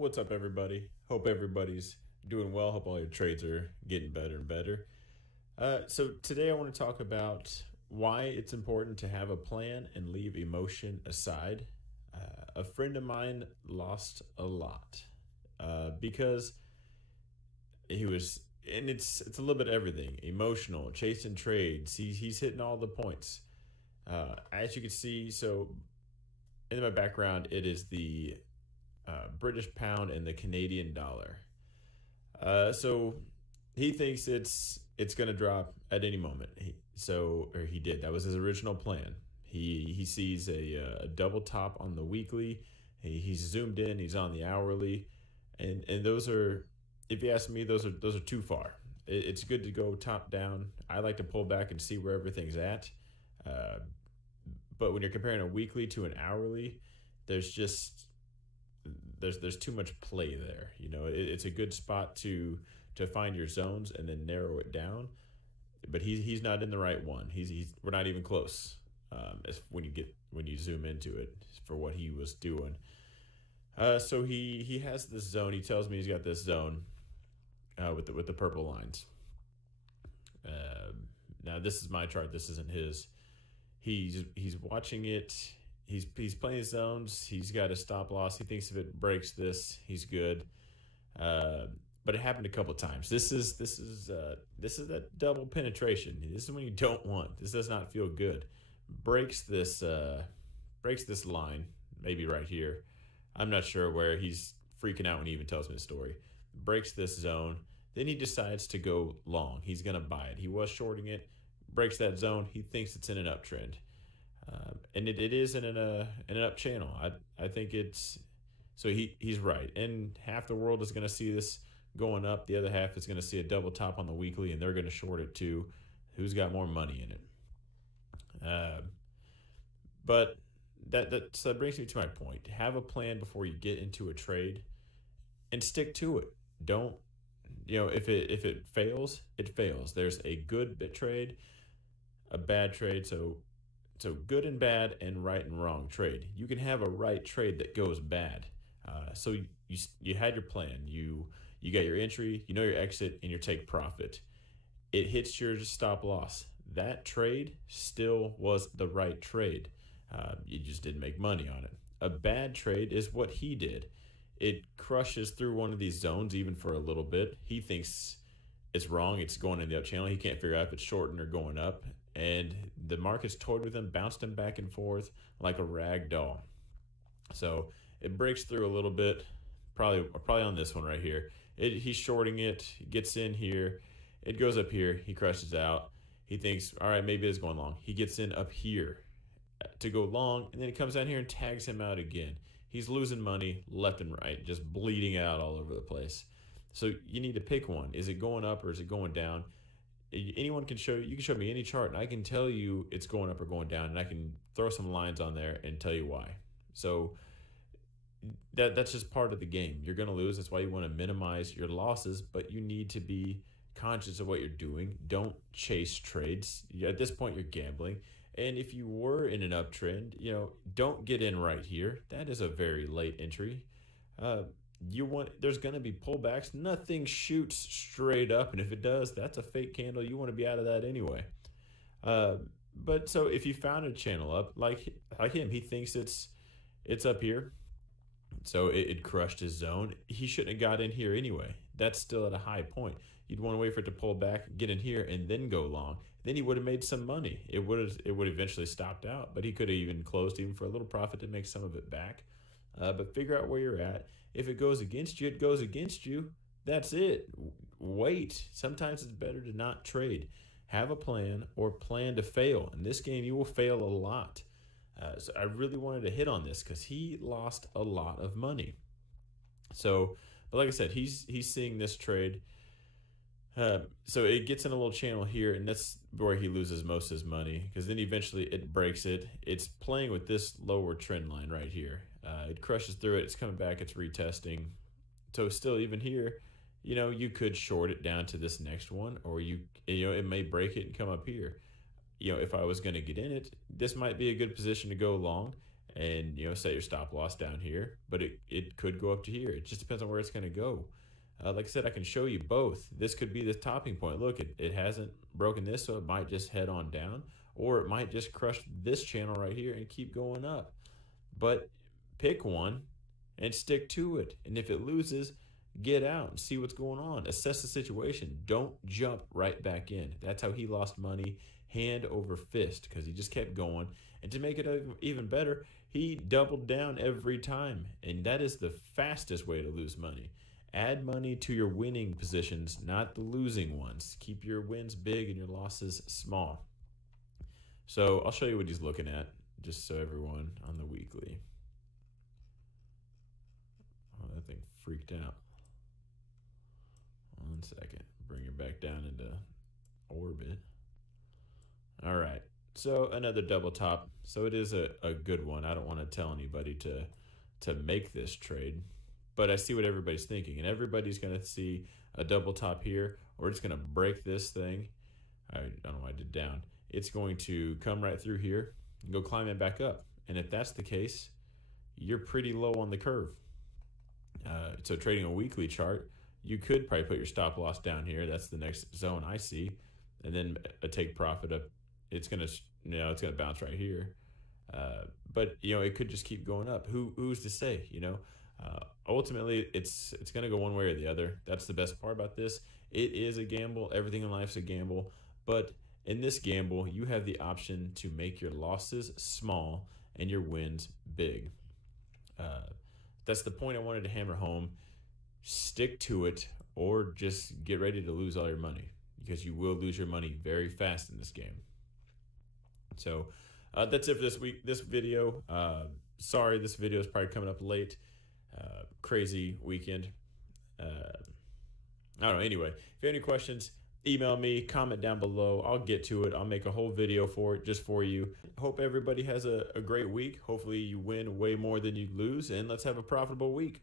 What's up, everybody? Hope everybody's doing well. Hope all your trades are getting better and better. So, today I want to talk about why it's important to have a plan and leave emotion aside. A friend of mine lost a lot because he was, and it's a little bit of everything emotional, chasing trades. He's hitting all the points. As you can see, so in my background, it is the British pound and the Canadian dollar. So he thinks it's going to drop at any moment. Or he did. That was his original plan. He sees a double top on the weekly. He's zoomed in. He's on the hourly, and those are, if you ask me, those are too far. It's good to go top down. I like to pull back and see where everything's at. But when you're comparing a weekly to an hourly, there's too much play there. It's a good spot to find your zones and then narrow it down. But he's not in the right one. We're not even close. As when you zoom into it for what he was doing. So he has this zone. He tells me he's got this zone with the purple lines. Now this is my chart. This isn't his. He's watching it. He's playing his zones. He's got a stop loss. He thinks if it breaks this, he's good. But it happened a couple of times. This is that double penetration. This is when you don't want. This does not feel good. Breaks this line, maybe right here. I'm not sure where. He's freaking out when he even tells me the story. Breaks this zone. Then he decides to go long. He's gonna buy it. He was shorting it. Breaks that zone. He thinks it's in an uptrend. And it is in an up channel. I think it's so he's right. And half the world is going to see this going up. The other half is going to see a double top on the weekly, and they're going to short it too. Who's got more money in it? But that brings me to my point. Have a plan before you get into a trade, and stick to it. Don't if it fails, it fails. There's a good bit trade, a bad trade. So good and bad and right and wrong trade. You can have a right trade that goes bad. So you had your plan. You got your entry, your exit, and your take profit. It hits your stop loss. That trade still was the right trade. You just didn't make money on it. A bad trade is what he did. It crushes through one of these zones even for a little bit. He thinks it's wrong. It's going in the up channel. He can't figure out if it's shorting or going up. And the market's toyed with him, bounced him back and forth like a rag doll. So it breaks through a little bit, probably on this one right here. He's shorting it, gets in here, it goes up here, he crushes out. He thinks, all right, maybe it's going long. He gets in up here to go long, and then he comes down here and tags him out again. He's losing money left and right, just bleeding out all over the place. So you need to pick one. Is it going up or is it going down? Anyone can show you can show me any chart and I can tell you it's going up or going down, and I can throw some lines on there and tell you why. So that's just part of the game. You're going to lose. That's why you want to minimize your losses, but you need to be conscious of what you're doing. Don't chase trades. At this point, you're gambling. And if you were in an uptrend, don't get in right here. That is a very late entry. There's going to be pullbacks. Nothing shoots straight up, and if it does, that's a fake candle. You want to be out of that anyway. But so if you found a channel up like him, he thinks it's up here, so it crushed his zone. He shouldn't have got in here anyway. That's still at a high point. You'd want to wait for it to pull back, get in here, and then go long. Then he would have made some money. It would eventually stopped out, but he could have even closed even for a little profit to make some of it back. But figure out where you're at. If it goes against you, it goes against you. That's it. Wait. Sometimes it's better to not trade. Have a plan or plan to fail. In this game, you will fail a lot. So I really wanted to hit on this because he lost a lot of money. So, but like I said, he's seeing this trade. So it gets in a little channel here, and that's where he loses most of his money, because then eventually it breaks it. It's playing with this lower trend line right here. It crushes through it. It's coming back. It's retesting. So still, even here, you could short it down to this next one, or it may break it and come up here. If I was going to get in it, this might be a good position to go long. and set your stop loss down here, but it could go up to here. It just depends on where it's going to go. Like I said, I can show you both. This could be the topping point. Look, it hasn't broken this, so it might just head on down, or it might just crush this channel right here and keep going up. But pick one and stick to it. And if it loses, get out and see what's going on. Assess the situation. Don't jump right back in. That's how he lost money hand over fist, because he just kept going. And to make it even better, he doubled down every time. And that is the fastest way to lose money. Add money to your winning positions, not the losing ones. Keep your wins big and your losses small. So I'll show you what he's looking at, just so everyone on the weekly. Oh, that thing freaked out. 1 second. Bring it back down into orbit. All right. So another double top. So it is a good one. I don't want to tell anybody to make this trade, but I see what everybody's thinking, and everybody's going to see a double top here, or it's going to break this thing. I don't know why I did down. It's going to come right through here and go climb it back up. And if that's the case, you're pretty low on the curve. So trading a weekly chart, you could probably put your stop loss down here. That's the next zone I see, and then a take profit up. It's gonna, it's gonna bounce right here. But it could just keep going up. Who's to say? Ultimately, it's gonna go one way or the other. That's the best part about this. It is a gamble. Everything in life's a gamble, but in this gamble, you have the option to make your losses small and your wins big. That's the point I wanted to hammer home. Stick to it, or just get ready to lose all your money, because you will lose your money very fast in this game. So that's it for this video. Sorry, this video is probably coming up late. Crazy weekend. I don't know. Anyway, if you have any questions, email me, comment down below. I'll get to it. I'll make a whole video for it just for you. Hope everybody has a great week. Hopefully you win way more than you lose, and let's have a profitable week.